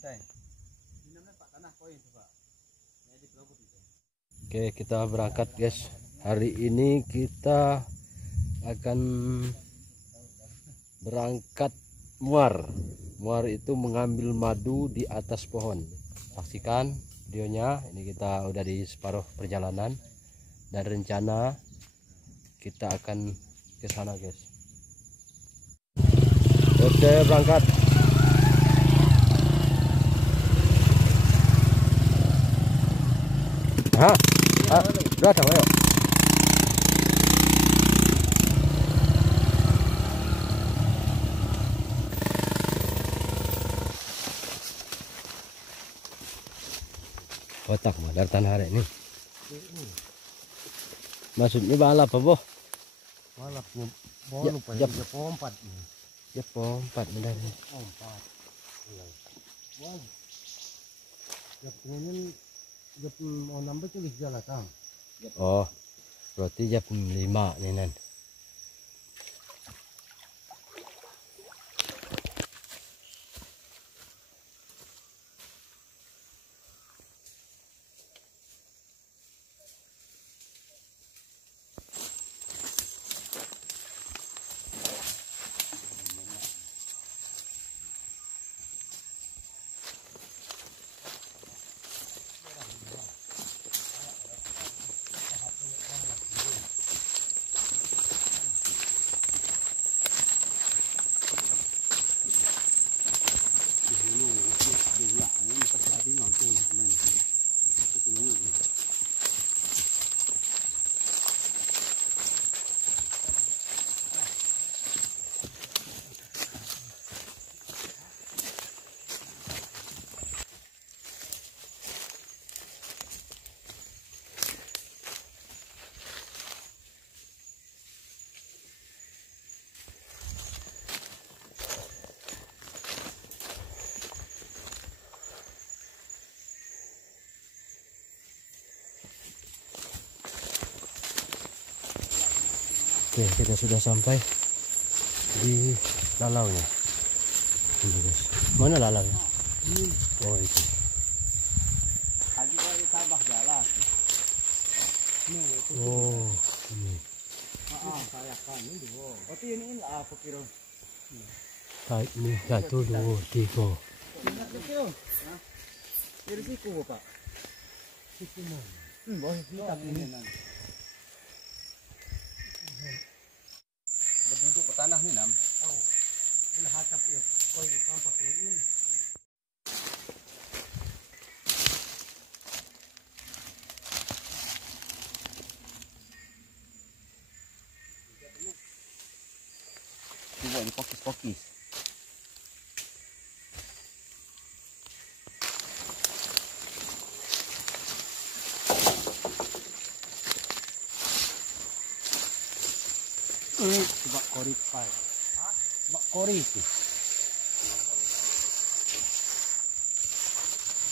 Oke, kita berangkat guys. Hari ini kita akan berangkat muar. Muar itu mengambil madu di atas pohon. Saksikan videonya. Ini kita udah di separuh perjalanan dan rencana kita akan ke sana guys. Oke, berangkat. Datang ayo. Kotak mah dari tanah hari ini. Maksudnya balap apa boh? Balapnya bolong pak. Ya pompat. Ya pompat dari. Pompat. Wow. Ya pengen mau nambah tulis jalan tam. Oh, berarti jam 5 nih Nen. Oke, kita sudah sampai di lalaunya. Ini guys. Mana lalaunya? Oh itu. Oh ini. Baik ini 1, 2, 3. Berduduk ke tanah nih nam. Oh, ini hatap ya. Koi tampak ini. Coba ini pokis-pokis. Coba korit pai. Coba korit sih.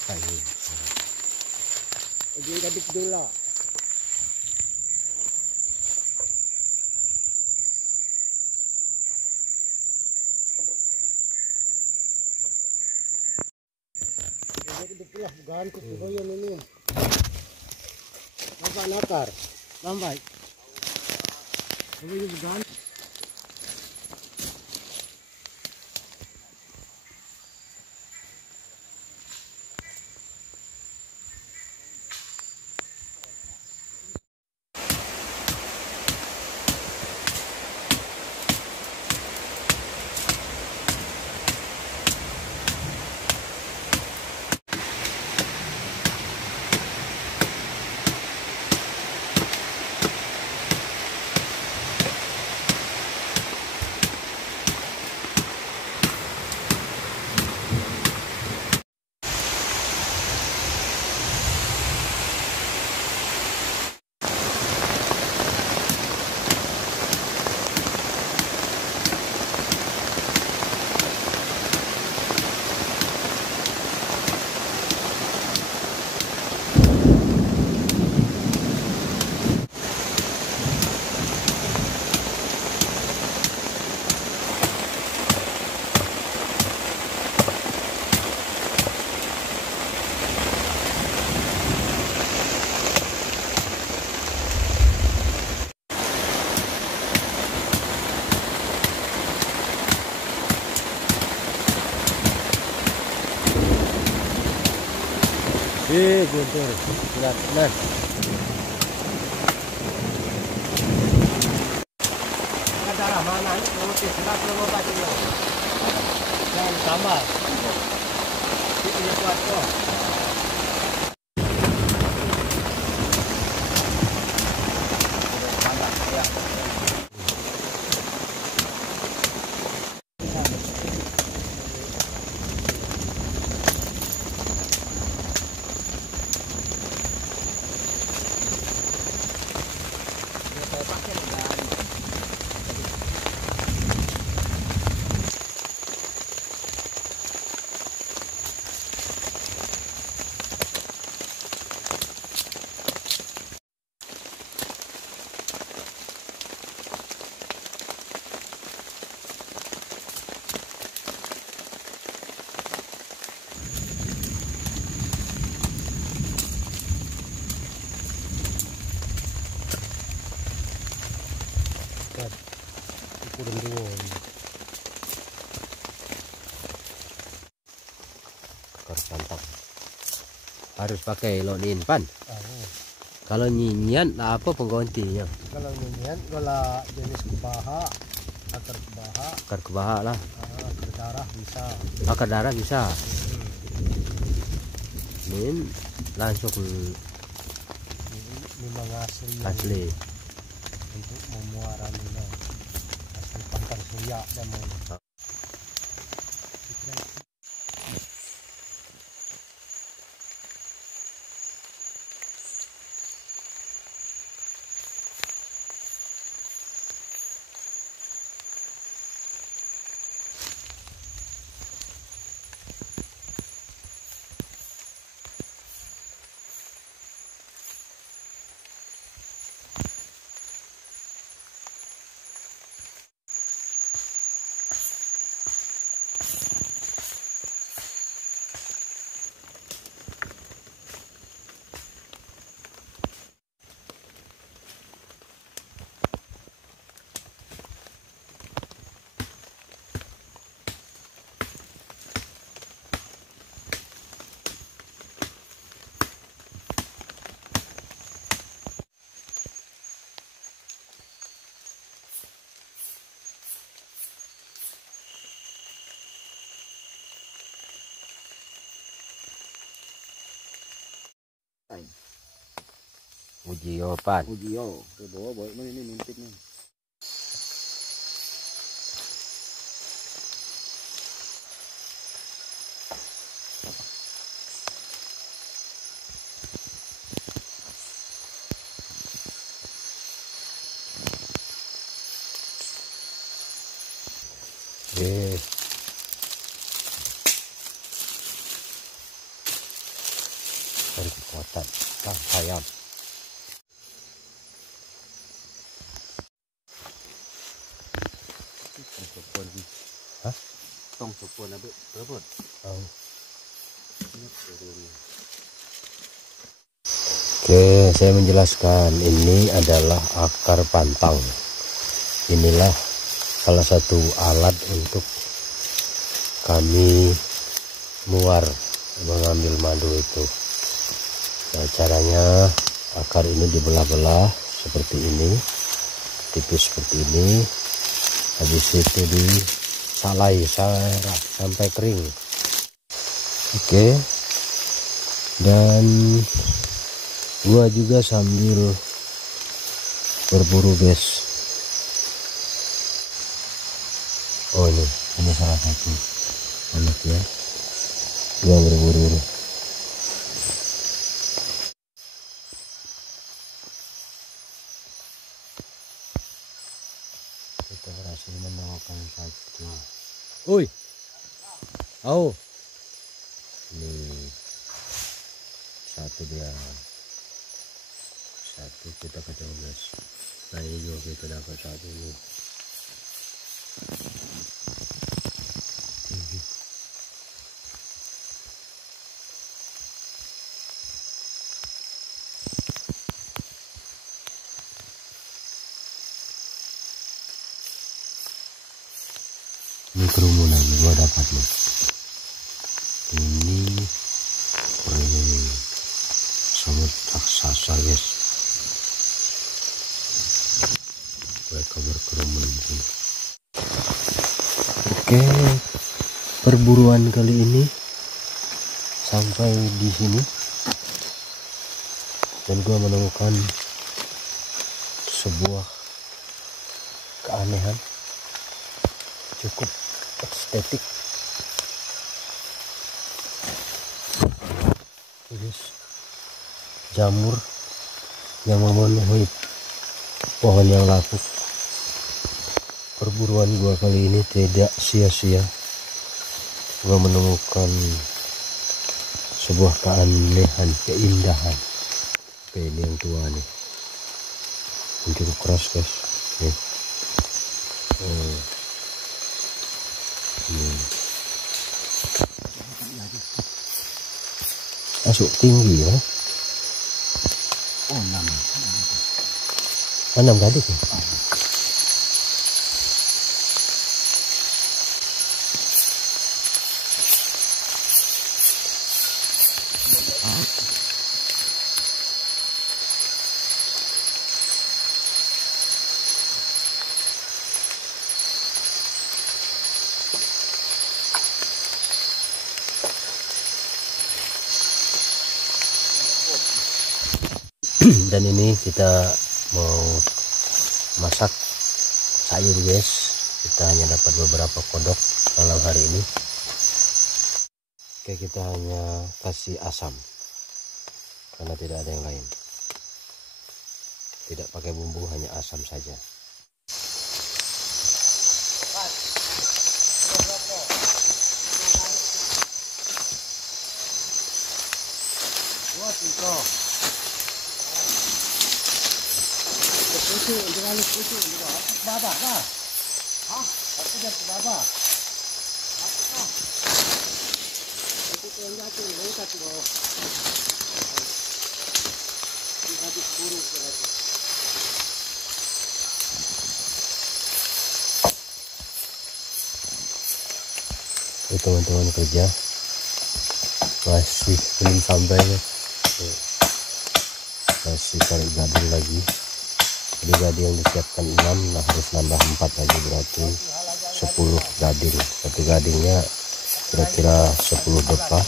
Kayu. Jadi gadik dulu. Jadi dipilih ganti koyon ini. Nampak nakar. Lambai. Ini ganti. Guntur. Lihat, nah. Darah mana ini? Putih, serat, lomba juga. Yang sama. Ini kuat kok. Akar pantang harus pakai lonin pan. Kalau nyinyian lah apa penggantinya? Kalau nyinyian gola jenis kubaha, akar Kebaha lah. akar darah bisa. Akar darah bisa. Nin langsung Memang asli asli. untuk memuara ini asli pantang surya dan mau. Uji pan. Uji yo, bawa bawa mana ini mimpitnya. Dari kekuatan ayam. Hah? Tong sopon abe berebut. Oh. Oke, saya menjelaskan ini adalah akar pantang. Inilah salah satu alat untuk kami muar mengambil madu itu. Nah, caranya akar ini dibelah-belah seperti ini, tipis seperti ini. Habis itu disalai sampai kering. Oke. Dan gua juga sambil berburu, guys. Oh, ini salah satu anak ya. Gua berburu. Kita berhasil menemukan satu. Oi. Oh. Nih. Satu dia. Satu kita kacau, guys. Nah, ini juga kita dapat satu ini. Ini kerumunan gua dapat nih. Ini Oke, perburuan kali ini sampai di sini dan gua menemukan sebuah keanehan cukup estetik. Guys, jamur yang memenuhi pohon yang lapuk. Perburuan gua kali ini tidak sia-sia. Gua menemukan sebuah keanehan, keindahan. Oke, ini yang tua nih, yang cukup keras guys. Nih. Masuk tinggi ya. Oh, 6 gadis ya. Dan ini kita mau masak sayur guys. Kita hanya dapat beberapa kodok malam hari ini. Oke, kita hanya kasih asam karena tidak ada yang lain. Tidak pakai bumbu, hanya asam saja. Teman-teman kerja masih belum sampai ya. Masih cari gading lagi. Jadi gading yang disiapkan 6, nah harus nambah 4 lagi, berarti 10 gading. Satu gadingnya kira-kira 10 depa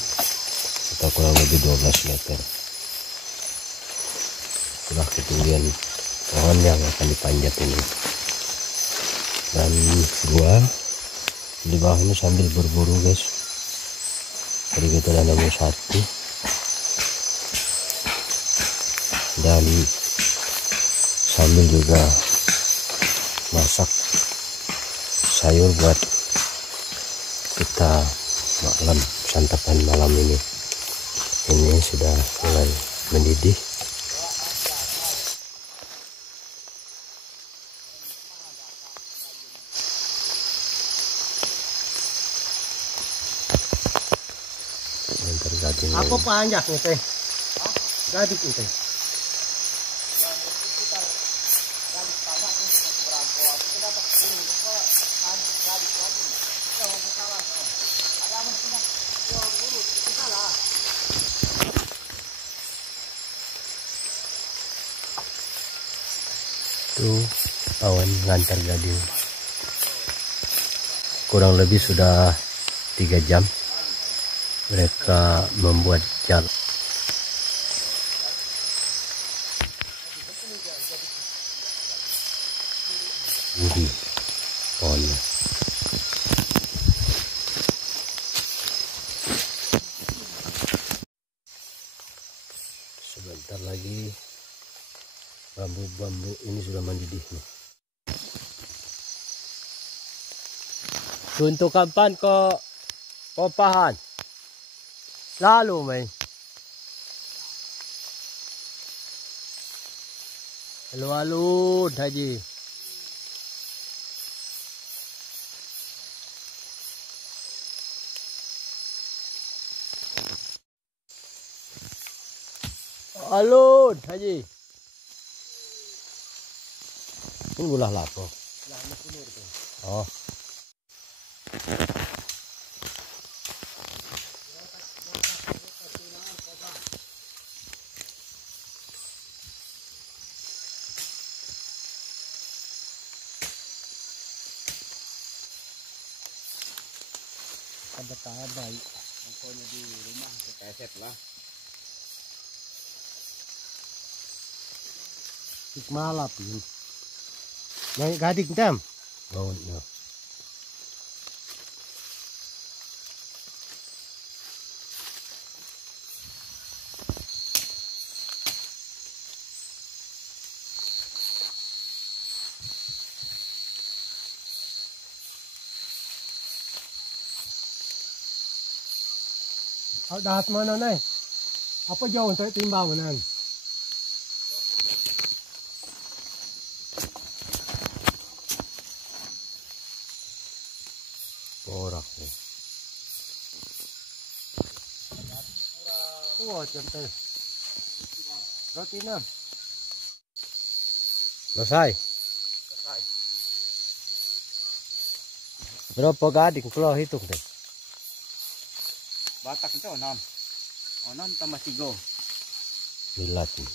atau kurang lebih 12 meter. Itulah ketinggian pohon yang akan dipanjat ini. Dan gua di bawah ini sambil berburu guys. Jadi kita udah nemu 1 dan sambil juga masak sayur buat kita santapan malam ini. Ini sudah mulai mendidih. Apa panjang nih teh? Gadik nih teh. Tuh awan ngantar gading. Kurang lebih sudah 3 jam mereka membuat jalan. Ini pohonnya. Sebentar lagi bambu-bambu ini sudah mendidih nih. Untuk kapan kok popahan? Lalu may. Halo Haji. Halo Haji. Ini bulah lapo. Oh. ada tabai. Pokoknya di rumah keset lah. Tik malap yun. Yang gadik tam. Bawon nyo. Dahat mana nai? Apa jauh untuk timba mana? Porak nih. Wah, cantik. Roti nam. Selesai. Berapa gading keluar hitung deh. Batak itu 6. 6 tambah 3. Lilat nih.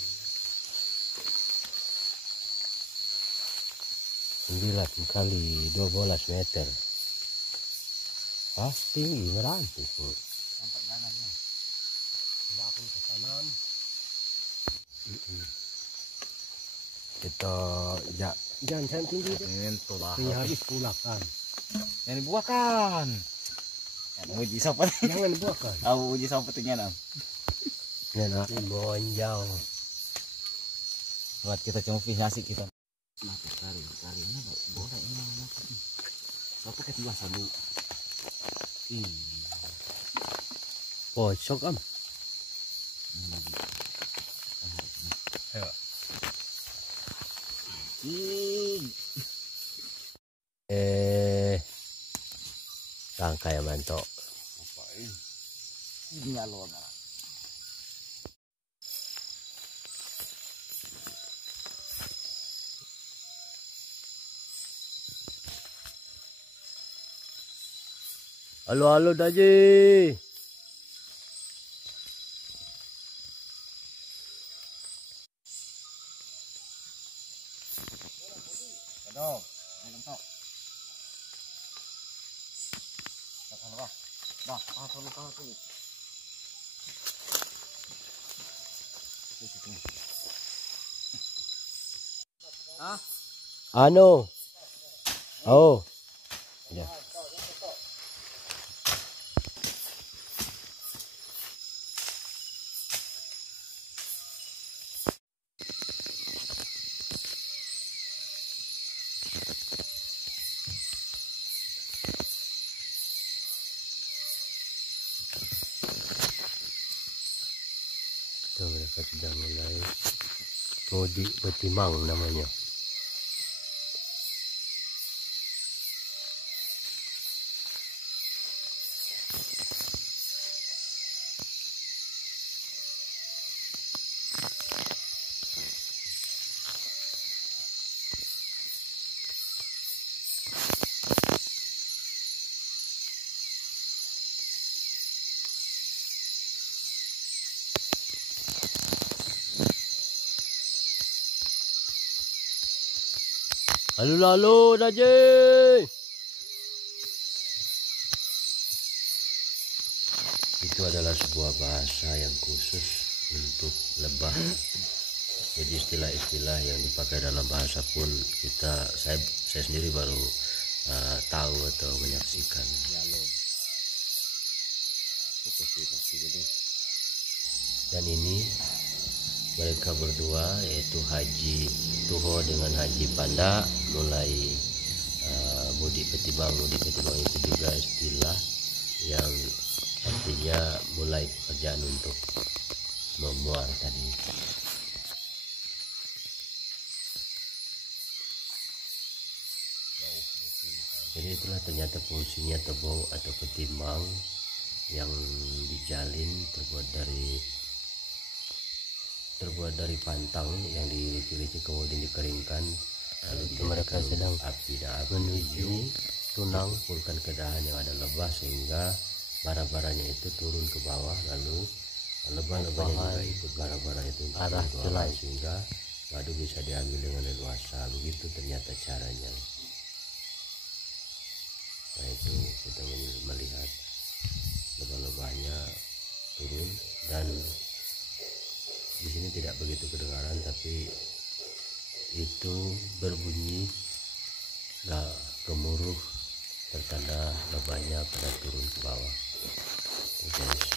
9 kali 12 meter. Pasti merantis. Sampai danannya. Lakukan ke tanam. Kita Jangan cantik tinggi. Itu lah. Ini habis pulakan. Yang dibuahkan. Uji sopat. Jangan buahkan. Tahu uji sopatnya nam. Nenak. Bonjang. Buat kita cuma asik kita. Mati kari ini boleh ini mati. Apa kedua sabu. Pocok am. Ayo. Rangkai mantok. Apain? Nyalon. Halo Daji. Aduh, ini kentok. Bah, tahu dulu. Anu. Oh. Ya. Tuh, mereka sudah mulai mudik betimang namanya. Halo Daji. Itu adalah sebuah bahasa yang khusus untuk lebah. Jadi istilah-istilah yang dipakai dalam bahasa pun saya sendiri baru tahu atau menyaksikan. Dan ini mereka berdua, yaitu Haji Tuho dengan Haji Panda, mulai mudik ketimbang. Mudik ketimbang itu juga istilah yang artinya mulai pekerjaan untuk memuar tadi. Jadi itulah ternyata fungsinya tebau atau ketimbang yang dijalin terbuat dari pantang yang dilicin-licin kemudian dikeringkan, lalu mereka sedang menuju tunang, kumpulkan ke dahan yang ada lebah sehingga bara-baranya itu turun ke bawah, lalu lebah-lebahnya juga ikut bara-bara itu arah celai sehingga madu bisa diambil dengan leluasa. Begitu ternyata caranya. Nah, itu kita melihat lebah-lebahnya turun, dan di sini tidak begitu kedengaran, tapi itu berbunyi gemuruh, pertanda lebahnya pada turun ke bawah. Oke, guys.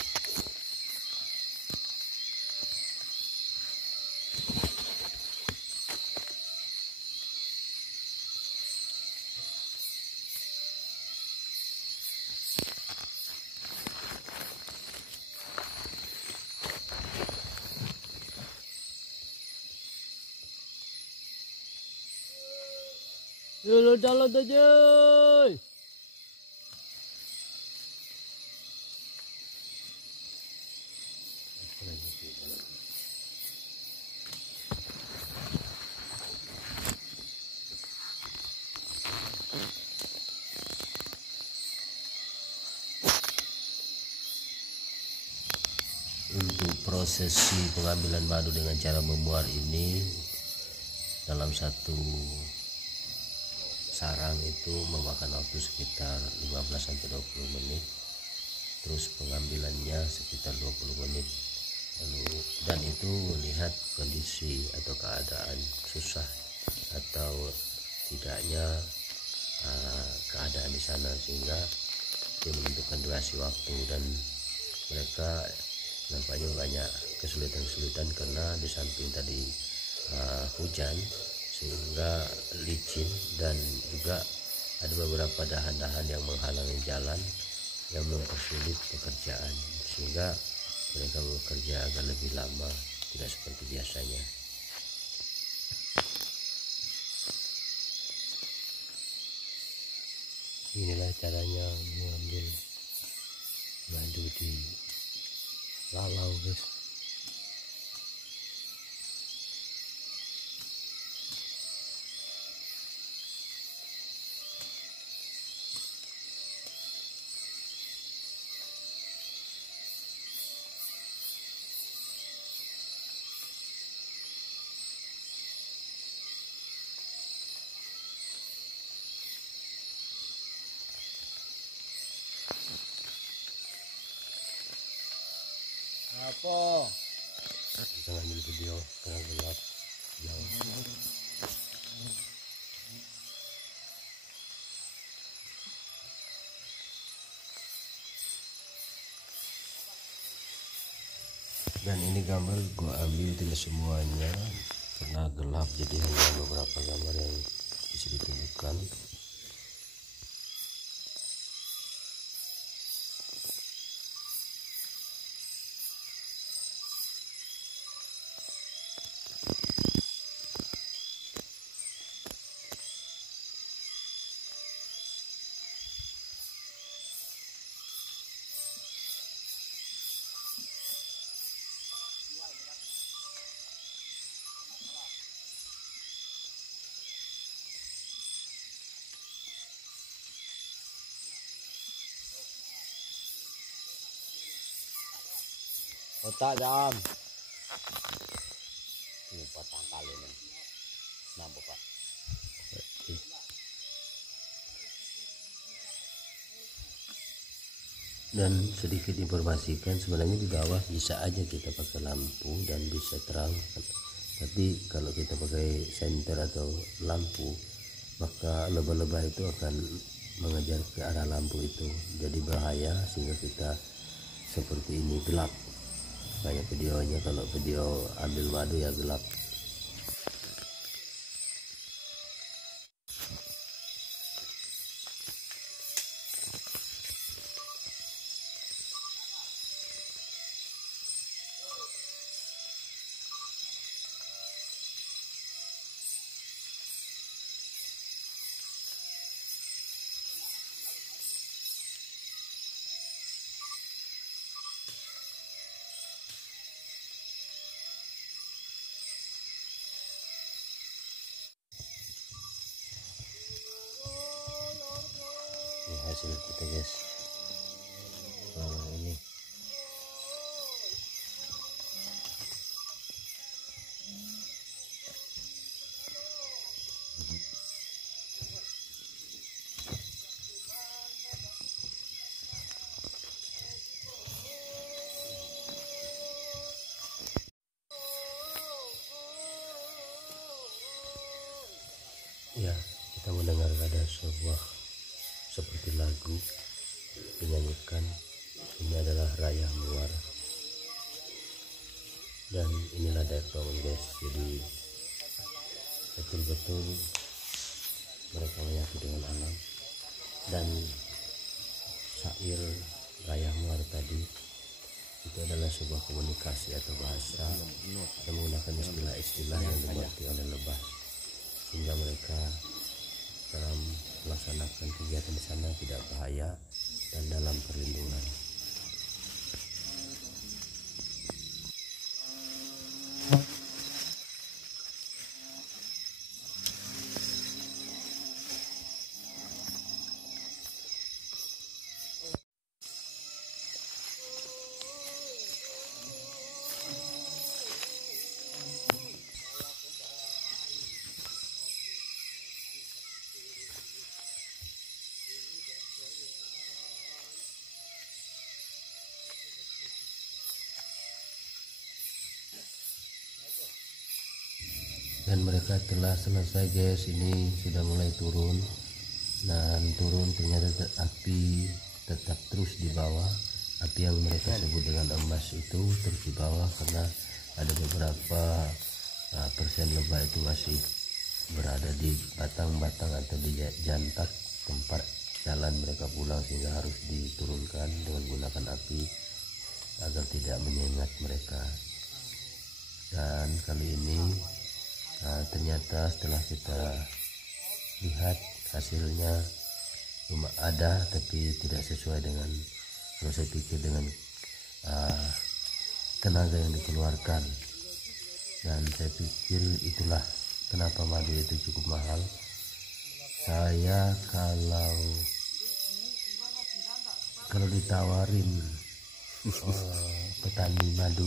Yuk jalan aja. Untuk prosesi pengambilan madu dengan cara memuar ini, dalam satu sarang itu memakan waktu sekitar 15-20 menit, terus pengambilannya sekitar 20 menit. Dan itu melihat kondisi atau keadaan susah atau tidaknya keadaan di sana, sehingga dia menentukan durasi waktu. Dan mereka nampaknya banyak kesulitan karena di samping tadi hujan, sehingga licin, dan juga ada beberapa dahan-dahan yang menghalangi jalan yang mempersulit pekerjaan, sehingga mereka bekerja agak lebih lama, tidak seperti biasanya. Inilah caranya mengambil madu di lalau, guys. Apa? Kita ngambil video tengah gelap jauh. Dan ini gambar gua ambil tidak semuanya karena gelap, jadi hanya beberapa gambar yang bisa ditunjukkan. Otak jam. Ini potong kali ini. Nah, Bapak. Dan sedikit informasikan, sebenarnya di bawah bisa aja kita pakai lampu dan bisa terang, tapi kalau kita pakai senter atau lampu, maka lebah-lebah itu akan mengejar ke arah lampu itu, jadi bahaya, sehingga kita seperti ini gelap. Banyak videonya, kalau video ambil madu ya gelap. Ini hasil kita, guys. Ini Kita mendengar ada sebuah seperti lagu dinyanyikan. Ini adalah Raya Muar. Dan inilah Dayak Tongun guys. Jadi betul-betul mereka menyatu dengan alam. Dan syair Raya Muar tadi itu adalah sebuah komunikasi atau bahasa yang menggunakan istilah-istilah yang dimengerti oleh lebah, sehingga mereka dalam melaksanakan kegiatan di sana tidak bahaya dan dalam perlindungan. Dan mereka telah selesai guys, ini sudah mulai turun. Dan turun ternyata api tetap terus di bawah. Api yang mereka sebut dengan emas itu terus di bawah karena ada beberapa persen lebah itu masih berada di batang-batang atau di jantak tempat jalan mereka pulang, sehingga harus diturunkan dengan menggunakan api agar tidak menyengat mereka. Dan kali ini ternyata setelah kita lihat hasilnya cuma ada, tapi tidak sesuai dengan, kalau saya pikir, dengan tenaga yang dikeluarkan. Dan saya pikir itulah kenapa madu itu cukup mahal. Saya kalau ditawarin petani madu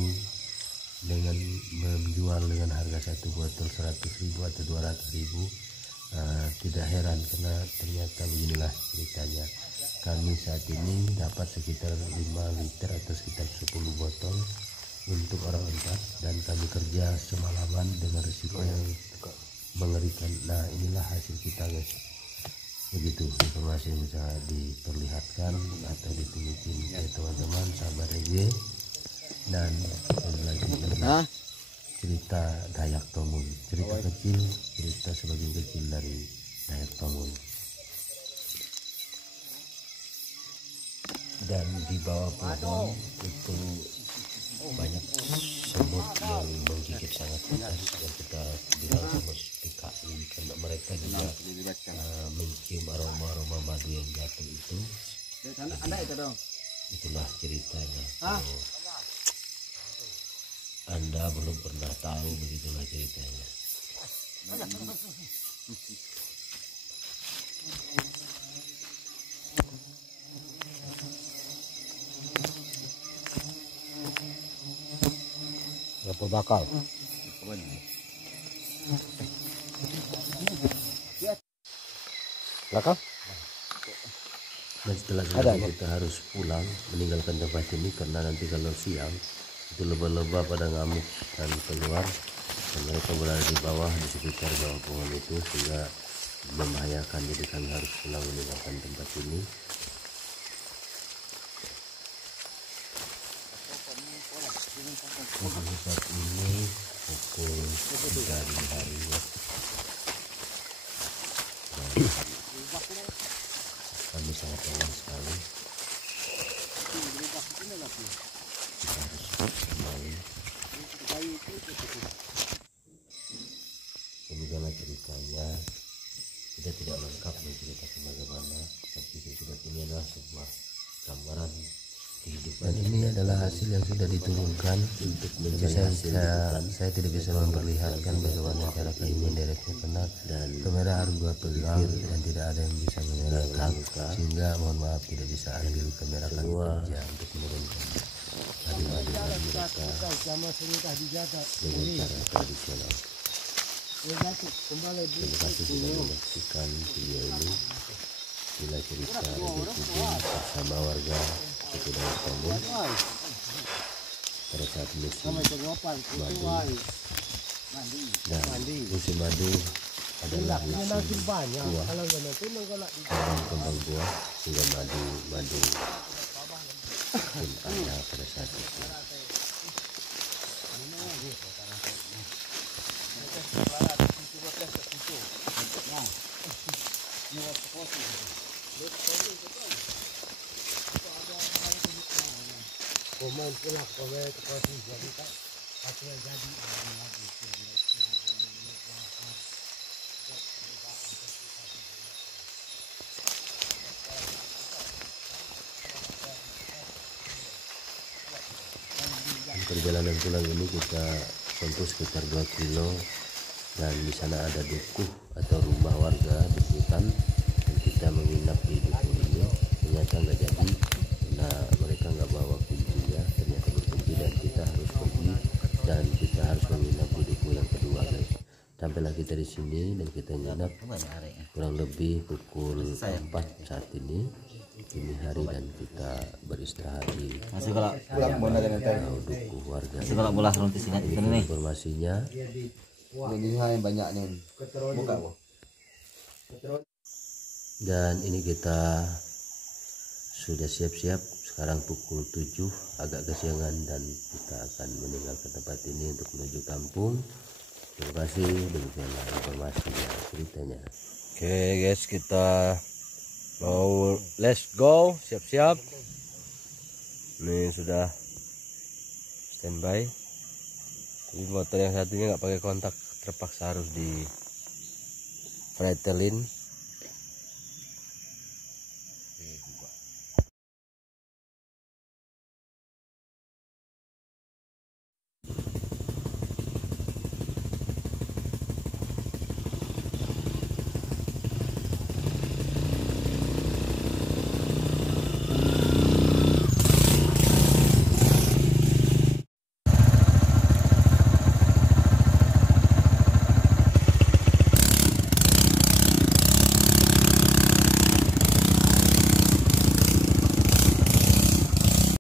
dengan menjual dengan harga satu botol 100.000 atau 200.000, tidak heran karena ternyata beginilah ceritanya. Kami saat ini dapat sekitar 5 liter atau sekitar 10 botol untuk orang 4, dan kami kerja semalaman dengan risiko yang mengerikan. Nah, inilah hasil kita guys. Begitu informasi yang bisa diperlihatkan atau ditunjukin ke teman-teman sahabat reggae. Dan lagi cerita Dayak Tongun, cerita kecil, cerita sebagian kecil dari Dayak Tongun. Dan di bawah pohon itu banyak semut yang menggigit sangat keras, yang kita bilang semut PKI, karena mereka juga mencium aroma madu yang jatuh itu. Jadi, itulah ceritanya. Anda belum pernah tahu, begitulah ceritanya. Berapa bakal? Belakang? Dan setelah kita harus pulang meninggalkan tempat ini, karena nanti kalau siang itu lebah-lebah pada ngamuk dan keluar, dan mereka berada di bawah, di sekitar bawah pohon itu, sehingga membahayakan. Jadi kami harus pulang meninggalkan tempat ini. Untuk saat ini pukul 3 dini hari ya. Kami sangat lelah sekali. Kita harus kembali. Demikianlah ceritanya. Kita tidak lengkap menceritakan bagaimana, tapi ini adalah sebuah gambaran kehidupan. Dan ini adalah hasil yang sudah diturunkan. Untuk saya tidak bisa memperlihatkan bagaimana cara kami mendereknya, karena kamera harus gua pegang dan tidak ada yang bisa mengerakkan, sehingga mohon maaf tidak bisa ambil kamera kami kerja untuk menurunkan madu-madu mereka dengan cara tradisional. Terima kasih sudah menyaksikan video ini. Bila cerita Reggae bersama warga suku Dayak Tongun pada saat musim madu. Dan musim madu adalah Nasi banyak. buah, Kalau yang itu kalau di kembang buah, sehingga madu pun ada pada saat itu. pemain pulak pemain kopi jadi tak apa yang jadi lagi. Perjalanan pulang ini kita tempuh sekitar 2 kilo, dan di sana ada dukuh atau rumah warga di hutan, dan kita menginap di dukuh ini. Ternyata nggak jadi karena mereka nggak bawa kuncinya, ternyata berkunci dan kita harus pergi dan kita harus menginap di dukuh yang kedua, guys. Sampailah kita di sini dan kita nginap kurang lebih pukul 4 saat ini dini hari, dan kita beristirahat di dukuh warga. Informasinya dan ini kita sudah siap-siap. Sekarang pukul 7, agak kesiangan, dan kita akan meninggalkan tempat ini untuk menuju kampung. Terima kasih, demikianlah informasinya, ceritanya. Oke guys, kita mau let's go, siap-siap. Ini sudah standby. Jadi motor yang satunya nggak pakai kontak, terpaksa harus di pretelin.